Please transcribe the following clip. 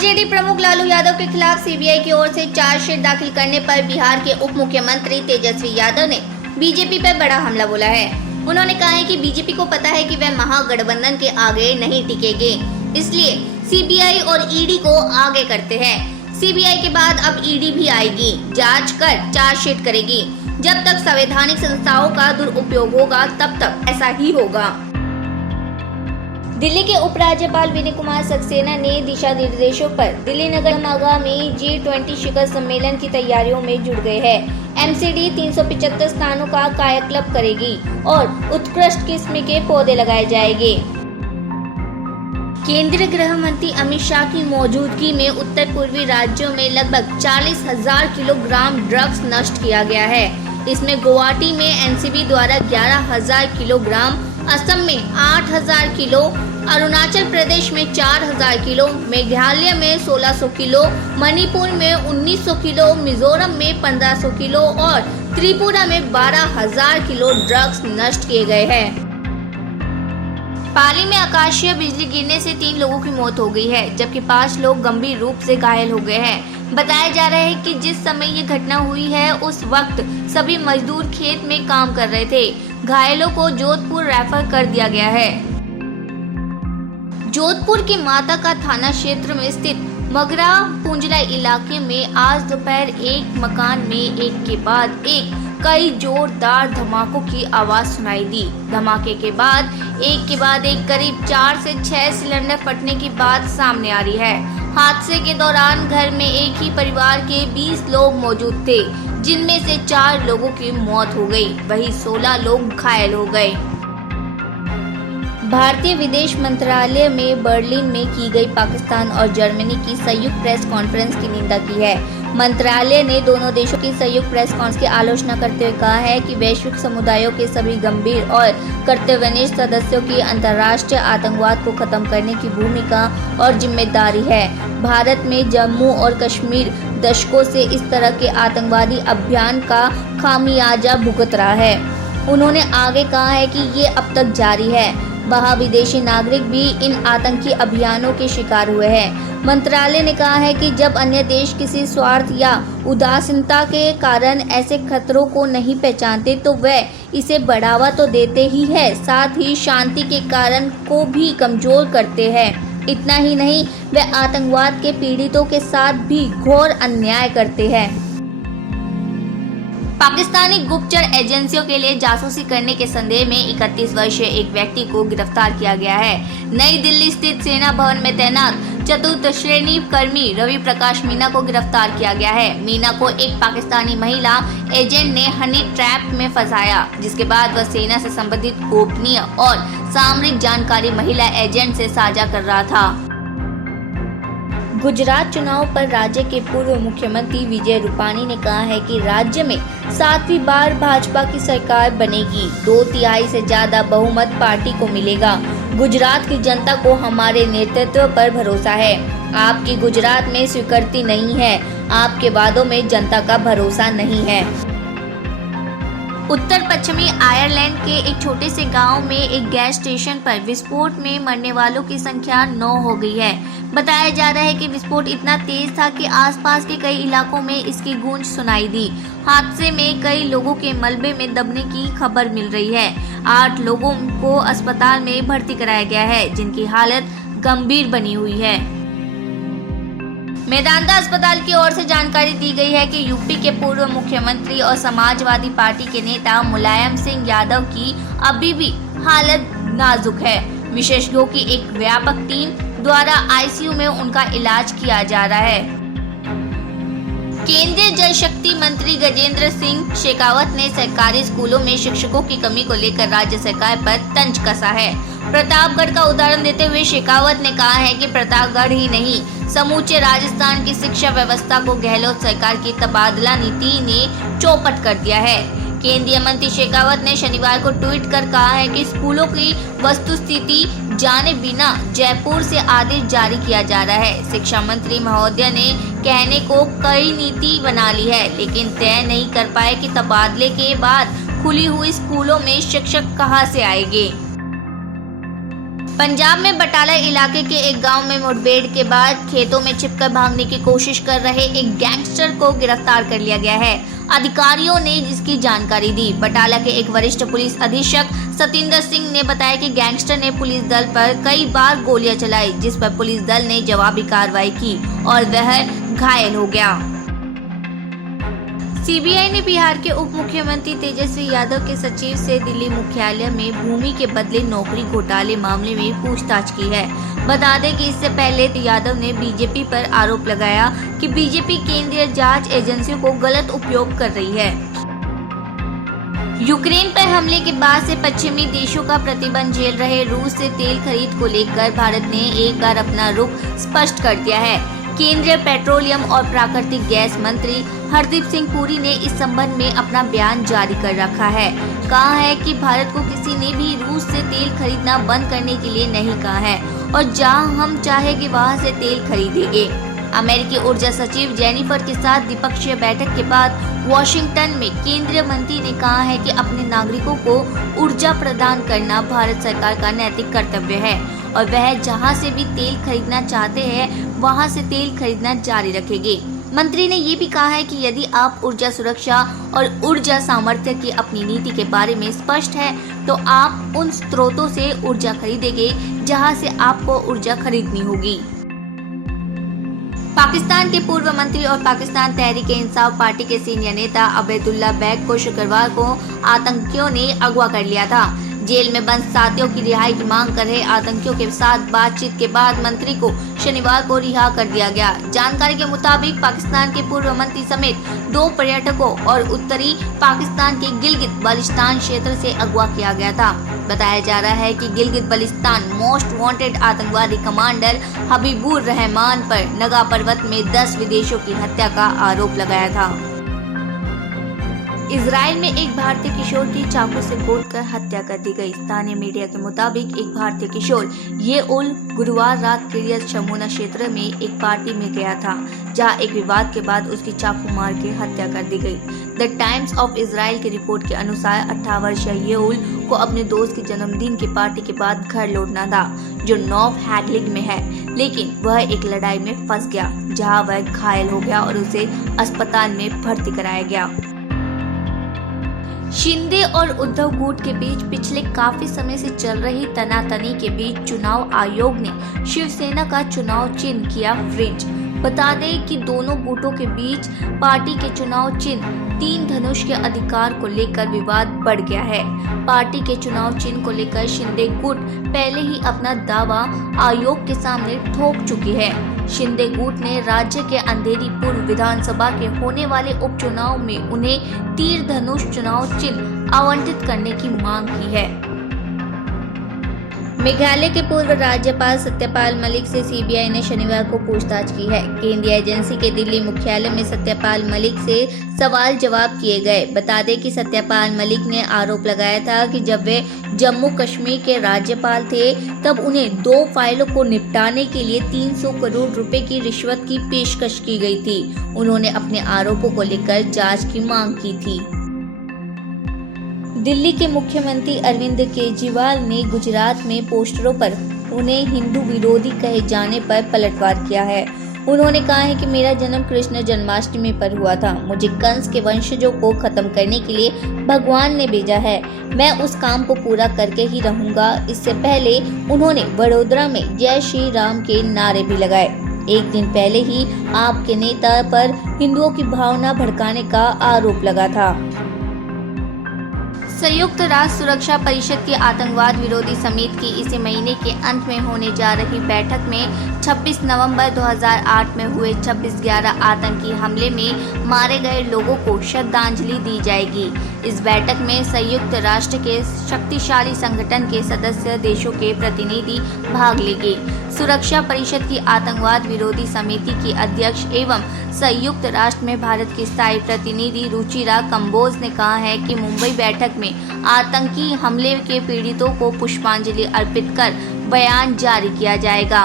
RJD प्रमुख लालू यादव के खिलाफ सीबीआई की ओर से चार्जशीट दाखिल करने पर बिहार के उप मुख्यमंत्री तेजस्वी यादव ने बीजेपी पर बड़ा हमला बोला है। उन्होंने कहा है कि बीजेपी को पता है कि वह महागठबंधन के आगे नहीं टिकेगी, इसलिए सीबीआई और ईडी को आगे करते हैं। सीबीआई के बाद अब ईडी भी आएगी, जांच कर चार्जशीट करेगी। जब तक संवैधानिक संस्थाओं का दुरुपयोग होगा तब तक ऐसा ही होगा। दिल्ली के उपराज्यपाल विनय कुमार सक्सेना ने दिशा निर्देशों पर दिल्ली नगर निगम आगामी G20 शिखर सम्मेलन की तैयारियों में जुट गए हैं। एमसीडी 375 स्थानों का कायाकल्प करेगी और उत्कृष्ट किस्म के पौधे लगाए जाएंगे। केंद्रीय गृह मंत्री अमित शाह की मौजूदगी में उत्तर पूर्वी राज्यों में लगभग 40,000 किलोग्राम ड्रग्स नष्ट किया गया है। इसमें गुवाहाटी में एनसीबी द्वारा 11,000 किलोग्राम, असम में 8,000 किलो, अरुणाचल प्रदेश में 4,000 किलो, मेघालय में 1,600 किलो, मणिपुर में 1,900 किलो, मिजोरम में 1,500 किलो और त्रिपुरा में 12,000 किलो ड्रग्स नष्ट किए गए हैं। पाली में आकाशीय बिजली गिरने से 3 लोगों की मौत हो गई है, जबकि 5 लोग गंभीर रूप से घायल हो गए हैं। बताया जा रहा है कि जिस समय ये घटना हुई है उस वक्त सभी मजदूर खेत में काम कर रहे थे। घायलों को जोधपुर रेफर कर दिया गया है। जोधपुर के माता का थाना क्षेत्र में स्थित मगरा पुंजला इलाके में आज दोपहर एक मकान में एक के बाद एक कई जोरदार धमाकों की आवाज सुनाई दी। धमाके के बाद एक करीब 4 से 6 सिलेंडर फटने की बात सामने आ रही है। हादसे के दौरान घर में एक ही परिवार के 20 लोग मौजूद थे, जिनमें से 4 लोगों की मौत हो गई, वहीं 16 लोग घायल हो गए। भारतीय विदेश मंत्रालय में बर्लिन में की गई पाकिस्तान और जर्मनी की संयुक्त प्रेस कॉन्फ्रेंस की निंदा की है। मंत्रालय ने दोनों देशों की संयुक्त प्रेस कॉन्फ्रेंस की आलोचना करते हुए कहा है कि वैश्विक समुदायों के सभी गंभीर और कर्तव्यनिष्ठ सदस्यों की अंतर्राष्ट्रीय आतंकवाद को खत्म करने की भूमिका और जिम्मेदारी है। भारत में जम्मू और कश्मीर दशकों से इस तरह के आतंकवादी अभियान का खामियाजा भुगत रहा है। उन्होंने आगे कहा है कि ये अब तक जारी है। वहाँ विदेशी नागरिक भी इन आतंकी अभियानों के शिकार हुए हैं। मंत्रालय ने कहा है कि जब अन्य देश किसी स्वार्थ या उदासीनता के कारण ऐसे खतरों को नहीं पहचानते तो वह इसे बढ़ावा तो देते ही है, साथ ही शांति के कारण को भी कमजोर करते हैं। इतना ही नहीं, वे आतंकवाद के पीड़ितों के साथ भी घोर अन्याय करते हैं। पाकिस्तानी गुप्तचर एजेंसियों के लिए जासूसी करने के संदेह में 31 वर्षीय एक व्यक्ति को गिरफ्तार किया गया है। नई दिल्ली स्थित सेना भवन में तैनात चतुर्थ श्रेणी कर्मी रवि प्रकाश मीना को गिरफ्तार किया गया है। मीना को एक पाकिस्तानी महिला एजेंट ने हनी ट्रैप में फंसाया, जिसके बाद वह सेना से संबंधित गोपनीय और सामरिक जानकारी महिला एजेंट से साझा कर रहा था। गुजरात चुनाव पर राज्य के पूर्व मुख्यमंत्री विजय रूपाणी ने कहा है कि राज्य में 7वीं बार भाजपा की सरकार बनेगी। 2/3 से ज्यादा बहुमत पार्टी को मिलेगा। गुजरात की जनता को हमारे नेतृत्व पर भरोसा है। आपकी गुजरात में स्वीकृति नहीं है, आपके वादों में जनता का भरोसा नहीं है। उत्तर पश्चिमी आयरलैंड के एक छोटे से गांव में एक गैस स्टेशन पर विस्फोट में मरने वालों की संख्या 9 हो गई है। बताया जा रहा है कि विस्फोट इतना तेज था कि आसपास के कई इलाकों में इसकी गूंज सुनाई दी। हादसे में कई लोगों के मलबे में दबने की खबर मिल रही है। 8 लोगों को अस्पताल में भर्ती कराया गया है, जिनकी हालत गंभीर बनी हुई है। मेदांता अस्पताल की ओर से जानकारी दी गई है कि यूपी के पूर्व मुख्यमंत्री और समाजवादी पार्टी के नेता मुलायम सिंह यादव की अभी भी हालत नाजुक है। विशेषज्ञों की एक व्यापक टीम द्वारा आईसीयू में उनका इलाज किया जा रहा है। केंद्रीय जल शक्ति मंत्री गजेंद्र सिंह शेखावत ने सरकारी स्कूलों में शिक्षकों की कमी को लेकर राज्य सरकार पर तंज कसा है। प्रतापगढ़ का उदाहरण देते हुए शेखावत ने कहा है कि प्रतापगढ़ ही नहीं, समूचे राजस्थान की शिक्षा व्यवस्था को गहलोत सरकार की तबादला नीति ने चौपट कर दिया है। केंद्रीय मंत्री शेखावत ने शनिवार को ट्वीट कर कहा है कि स्कूलों की वस्तुस्थिति जाने बिना जयपुर से आदेश जारी किया जा रहा है। शिक्षा मंत्री महोदय ने कहने को कई नीति बना ली है, लेकिन तय नहीं कर पाए कि तबादले के बाद खुली हुई स्कूलों में शिक्षक कहां से आएंगे। पंजाब में बटाला इलाके के एक गांव में मुठभेड़ के बाद खेतों में छिपकर भागने की कोशिश कर रहे एक गैंगस्टर को गिरफ्तार कर लिया गया है। अधिकारियों ने इसकी जानकारी दी। बटाला के एक वरिष्ठ पुलिस अधीक्षक सतिंदर सिंह ने बताया कि गैंगस्टर ने पुलिस दल पर कई बार गोलियां चलाई, जिस पर पुलिस दल ने जवाबी कार्रवाई की और वह घायल हो गया। सीबीआई ने बिहार के उप मुख्यमंत्री तेजस्वी यादव के सचिव से दिल्ली मुख्यालय में भूमि के बदले नौकरी घोटाले मामले में पूछताछ की है। बता दें कि इससे पहले यादव ने बीजेपी पर आरोप लगाया कि बीजेपी केंद्रीय जांच एजेंसियों को गलत उपयोग कर रही है। यूक्रेन पर हमले के बाद से पश्चिमी देशों का प्रतिबंध झेल रहे रूस से तेल खरीद को लेकर भारत ने एक बार अपना रुख स्पष्ट कर दिया है। केंद्रीय पेट्रोलियम और प्राकृतिक गैस मंत्री हरदीप सिंह पुरी ने इस संबंध में अपना बयान जारी कर रखा है। कहा है कि भारत को किसी ने भी रूस से तेल खरीदना बंद करने के लिए नहीं कहा है और जहां हम चाहेंगे वहां से तेल खरीदेंगे। अमेरिकी ऊर्जा सचिव जेनिफर के साथ द्विपक्षीय बैठक के बाद वॉशिंगटन में केंद्रीय मंत्री ने कहा है कि अपने नागरिकों को ऊर्जा प्रदान करना भारत सरकार का नैतिक कर्तव्य है और वह जहां से भी तेल खरीदना चाहते हैं वहां से तेल खरीदना जारी रखेंगे। मंत्री ने ये भी कहा है कि यदि आप ऊर्जा सुरक्षा और ऊर्जा सामर्थ्य की अपनी नीति के बारे में स्पष्ट है तो आप उन स्रोतों से ऊर्जा खरीदेंगे जहां से आपको ऊर्जा खरीदनी होगी। पाकिस्तान के पूर्व मंत्री और पाकिस्तान तहरीक-ए-इंसाफ पार्टी के सीनियर नेता अबैदुल्ला बैग को शुक्रवार को आतंकियों ने अगवा कर लिया था। जेल में बंद साथियों की रिहाई की मांग कर रहे आतंकियों के साथ बातचीत के बाद मंत्री को शनिवार को रिहा कर दिया गया। जानकारी के मुताबिक पाकिस्तान के पूर्व मंत्री समेत 2 पर्यटकों और उत्तरी पाकिस्तान के गिलगित बल्तिस्तान क्षेत्र से अगवा किया गया था। बताया जा रहा है कि गिलगित बल्तिस्तान मोस्ट वांटेड आतंकवादी कमांडर हबीबुर रहमान पर नगा पर्वत में 10 विदेशियों की हत्या का आरोप लगाया था। इजराइल में एक भारतीय किशोर की चाकू से गोदकर हत्या कर दी गई। स्थानीय मीडिया के मुताबिक एक भारतीय किशोर येउल गुरुवार रात किरियत शमोना क्षेत्र में एक पार्टी में गया था, जहां एक विवाद के बाद उसकी चाकू मार के हत्या कर दी गई। द टाइम्स ऑफ इजराइल की रिपोर्ट के अनुसार 18 वर्षीय येउल को अपने दोस्त के जन्मदिन की पार्टी के बाद घर लौटना था, जो नॉव हैगलिग में है, लेकिन वह एक लड़ाई में फंस गया, जहां वह घायल हो गया और उसे अस्पताल में भर्ती कराया गया। शिंदे और उद्धव गुट के बीच पिछले काफी समय से चल रही तनातनी के बीच चुनाव आयोग ने शिवसेना का चुनाव चिन्ह किया फ्रिज। बता दें कि दोनों गुटों के बीच पार्टी के चुनाव चिन्ह 3 धनुष के अधिकार को लेकर विवाद बढ़ गया है। पार्टी के चुनाव चिन्ह को लेकर शिंदे गुट पहले ही अपना दावा आयोग के सामने ठोक चुकी है। शिंदे गुट ने राज्य के अंधेरी पूर्व विधानसभा के होने वाले उपचुनाव में उन्हें तीर धनुष चुनाव चिन्ह आवंटित करने की मांग की है। मेघालय के पूर्व राज्यपाल सत्यपाल मलिक से सीबीआई ने शनिवार को पूछताछ की है। केंद्रीय एजेंसी के दिल्ली मुख्यालय में सत्यपाल मलिक से सवाल जवाब किए गए। बता दें कि सत्यपाल मलिक ने आरोप लगाया था कि जब वे जम्मू कश्मीर के राज्यपाल थे तब उन्हें 2 फाइलों को निपटाने के लिए 300 करोड़ रुपए की रिश्वत की पेशकश की गई थी। उन्होंने अपने आरोपों को लेकर जांच की मांग की थी। दिल्ली के मुख्यमंत्री अरविंद केजरीवाल ने गुजरात में पोस्टरों पर उन्हें हिंदू विरोधी कहे जाने पर पलटवार किया है। उन्होंने कहा है कि मेरा जन्म कृष्ण जन्माष्टमी पर हुआ था। मुझे कंस के वंशजों को खत्म करने के लिए भगवान ने भेजा है। मैं उस काम को पूरा करके ही रहूंगा। इससे पहले उन्होंने वडोदरा में जय श्री राम के नारे भी लगाए। एक दिन पहले ही आपके नेता पर हिंदुओं की भावना भड़काने का आरोप लगा था। संयुक्त राष्ट्र सुरक्षा परिषद की आतंकवाद विरोधी समिति की इसी महीने के अंत में होने जा रही बैठक में 26 नवंबर 2008 में हुए 26/11 आतंकी हमले में मारे गए लोगों को श्रद्धांजलि दी जाएगी। इस बैठक में संयुक्त राष्ट्र के शक्तिशाली संगठन के सदस्य देशों के प्रतिनिधि भाग लेंगे। सुरक्षा परिषद की आतंकवाद विरोधी समिति की अध्यक्ष एवं संयुक्त राष्ट्र में भारत की स्थायी प्रतिनिधि रुचिरा कंबोज ने कहा है कि मुंबई बैठक में आतंकी हमले के पीड़ितों को पुष्पांजलि अर्पित कर बयान जारी किया जाएगा।